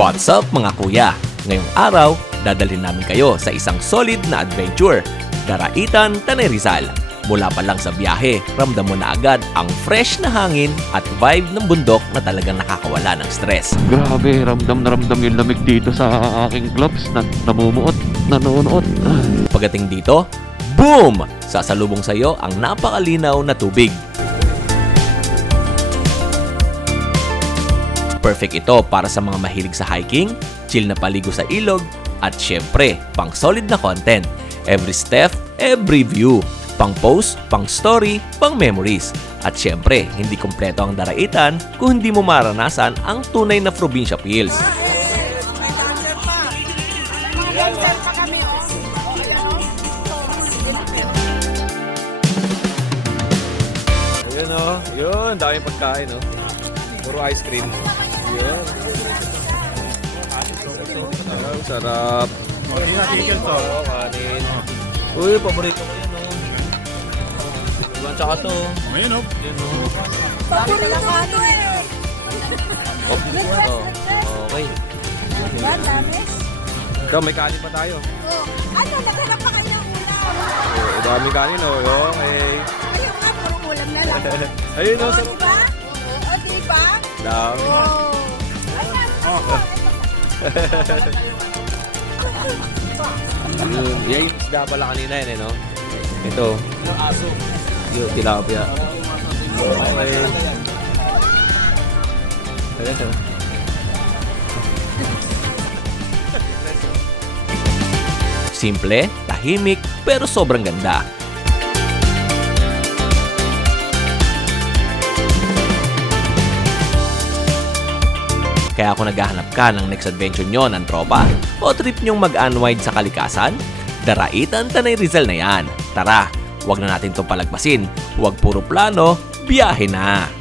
What's up mga kuya? Ngayong araw, dadalhin namin kayo sa isang solid na adventure. Daraitan, Tanay Rizal. Mula pa lang sa biyahe, ramdam mo na agad ang fresh na hangin at vibe ng bundok na talagang nakakawala ng stress. Grabe, ramdam na ramdam yung lamig dito sa aking gloves na namumuot, nanonood. Pagdating dito, boom! Sasalubong sa iyo ang napakalinaw na tubig. Perfect ito para sa mga mahilig sa hiking, chill na paligo sa ilog, at syempre, pang solid na content. Every step, every view. Pang post, pang story, pang memories. At syempre, hindi kompleto ang Daraitan kung hindi mo maranasan ang tunay na probinsya feels. Ayun o, yun, daming pagkain o. Puro ice cream. Yun. Ang sarap. Oo, kanin. Uy, paborito ko yun o. Diba, tsaka to. Ayun o. Yun o. Paborito ko ito eh. Okay. Diba, dami? Ikaw, may kanin pa tayo. Oh, ano, naghanap pa kayo ng ulam. Daming kanin o. Okay. Ayun nga, puro ulam na lang. Ayun o, Oh, sarap. diba? Oh, diba? Dami. Oh. Ayan. Yun. Yan yung isda pala kanina yun eh, no? Ito. Aso. Yung tilapia. Okay. Simple, tahimik, pero sobrang ganda. Kaya kung naghahanap ka ng next adventure nyo ng tropa o trip nyong mag-unwind sa kalikasan, Daraitan, Tanay Rizal na yan. Tara, wag na natin itong palagpasin. Huwag puro plano, biyahe na!